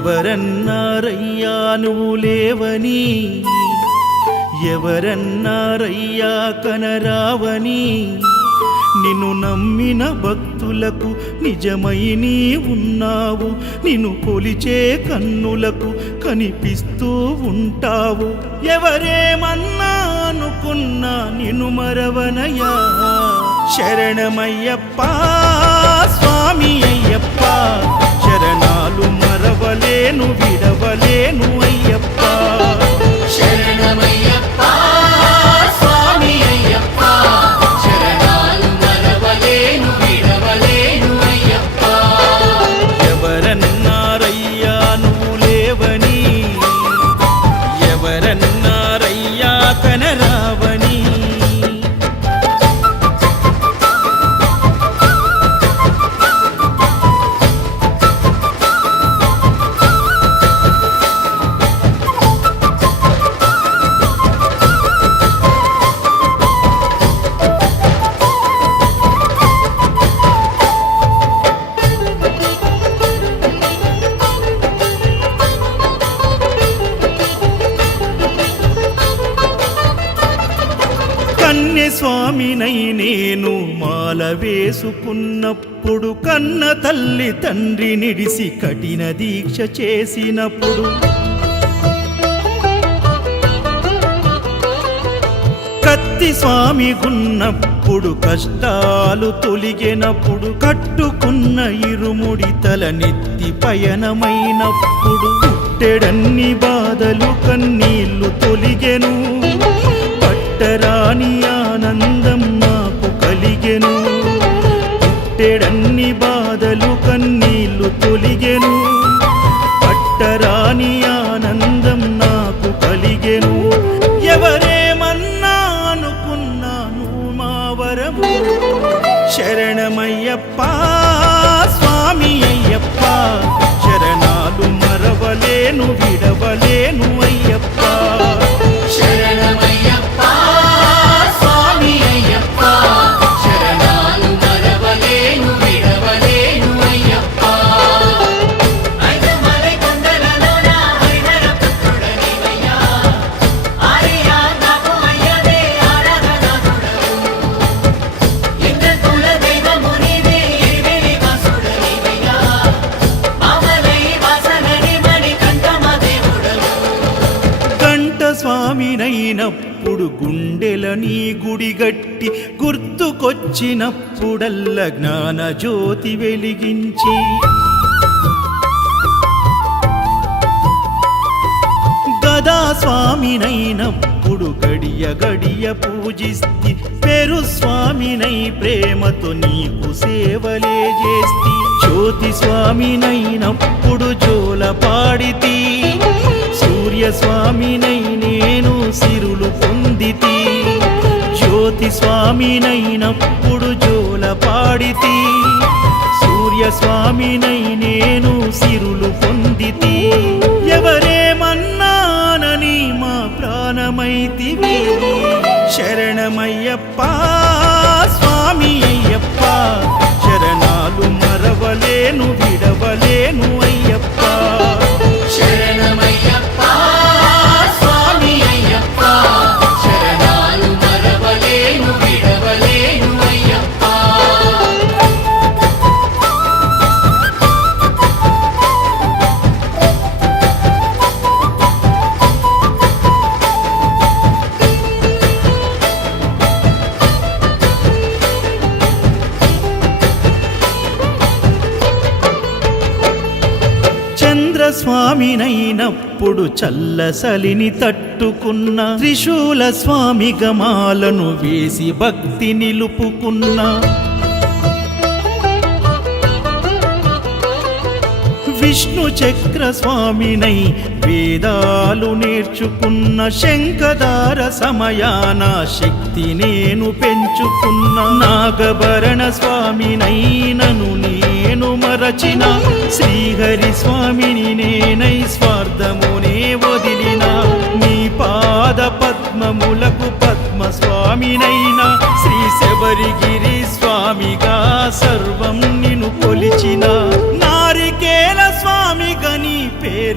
ఎవరన్నారయ్యా నువ్వు లేవని, ఎవరన్నారయ్యా కనరావని, నిన్ను నమ్మిన భక్తులకు నిజమై నీ ఉన్నావు, నిన్ను కొలిచే కన్నులకు కనిపిస్తూ ఉంటావు. ఎవరేమన్నా అనుకున్నా నిన్ను మరవనయ్యా. శరణమయ్యప్ప స్వామి అయ్యప్ప, శరణాలు మరవలేను విడవలేను అయ్యప్ప. శరణమయ్యప్ప స్వామి అయ్యప్ప, శరణాలు మరవలేను విడవలేను అయ్యప్ప. ఎవరన్నారయ్యా నువ్వు లేవని, ఎవరన్నారయ్యా కనరావని. స్వామినై నేను మాల వేసుకున్నప్పుడు, కన్న తల్లి తండ్రి నిడిసి కఠిన దీక్ష చేసినప్పుడు, కత్తి స్వామి గున్నప్పుడు కష్టాలు తొలిగినప్పుడు, కట్టుకున్న ఇరుముడి తల నెత్తి పయనమైనప్పుడు, పుట్టెడన్ని బాధలు కన్నీళ్లు తొలిగెను, పట్టరాని ఆనందం నాకు కలిగెను. పుట్టెడన్ని బాధలు కన్నీళ్లు తొలిగెను, పట్టరాని ఆనందం నాకు కలిగెను. ఎవరేమన్నా అనుకున్నాను మా వరము. శరణమయ్యప్ప స్వామి అయ్యప్ప, శరణాలు మరవలేను విడవలేను అయ్యప్ప. శరణమయ్యప్ప స్వామి అయ్యప్ప, శరణాలు మరవలేను విడవలేను అయ్యప్ప. ఐదమలై కొండలలోన హరిహర పుత్రుడనివయ్యా, ఆర్యా నాకు అయ్యవే ఆరాధనాథుడవు. లింగ కుల దైవము నీవే ఎరివెలి వాసుడనివయ్యా, మామలై వాసనని మణికంఠమ దేవుడవు. కంఠ స్వామినైనప్పుడు గుండెల నీ గుడిగట్టి, గుర్తుకొచ్చినప్పుడల్ల జ్ఞాన జ్యోతి వెలిగించి, గదా స్వామినైనప్పుడు గడియ గడియ పూజిస్తి, పెరు స్వామినై ప్రేమతో నీకు సేవలే చేస్తి. జ్యోతి స్వామినైనప్పుడు జోల పాడితి, సూర్య స్వామినై నేను సిరులు పొందితి. జ్యోతి స్వామినైనప్పుడు జోల పాడితి, సూర్య స్వామినై నేను సిరులు పొందితి. ఎవరేమన్నానని మా ప్రాణమైతివి. శరణమయ్యప్ప స్వామి అయ్యప్ప, శరణాలు మరవలేను విడవలేను అయ్యప్ప. శరణమయ్యప్ప స్వామి అయ్యప్ప, శరణాలు మరవలేను విడవలేను అయ్యప్ప. స్వామినైనప్పుడు చల్లసలిని తట్టుకున్న, త్రిశూల స్వామి గమాలను వేసి భక్తి నిలుపుకున్న, విష్ణు చక్ర స్వామినై వేదాలు నేర్చుకున్న, శంఖదార సమయాన శక్తి నేను పెంచుకున్న, నాగభరణ స్వామినైనను నేను మరచిన, శ్రీహరి స్వామిని నేనై స్వార్థమునే వదిలిన, నీ పాద పద్మములకు పద్మ స్వామినైనా, శ్రీ శబరిగిరి స్వామిగా సర్వం నిన్ను కొలిచిన, నారికేల స్వామిగా నీ పేరు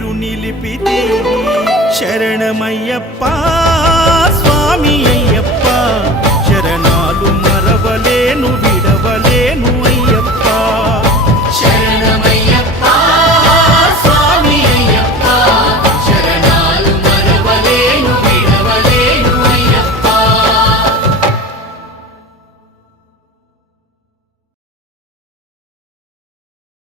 నిలిపితి శరణమయ్యప్ప